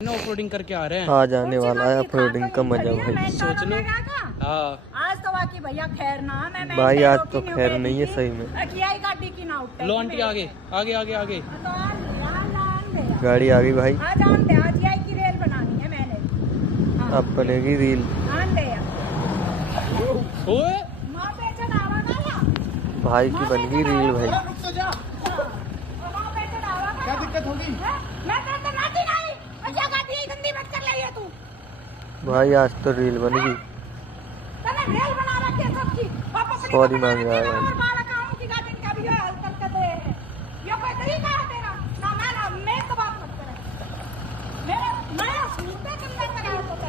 Off roading करके आ रहे हैं। आ जाने वाला है ऑफ रोडिंग का मजा भाई। सोच लो। हाँ आज तो वाकई भैया खैर ना मैं भाई आज तो खैर नहीं है सही में। गाड़ी की ना उठे लो आंटी आगे आगे आगे आगे। गाड़ी आ गई भाई। आज आंटे आज आई की रेल बनानी है मैंने। अब बनेगी रील। आंटे ओए मां पे चढ़ावा ना भाई की बन गई रील भाई। क्या दिक्कत होगी? मैं तो नाची नहीं। क्या गाड़ी गंदी मत कर रही है तू। भाई आज तो रील बन गई। तने रेल बना रखी है सबकी। सॉरी मांग रहा है और बालक आऊं की गाड़ी का भी हाल कर दे। ये कोई तरीका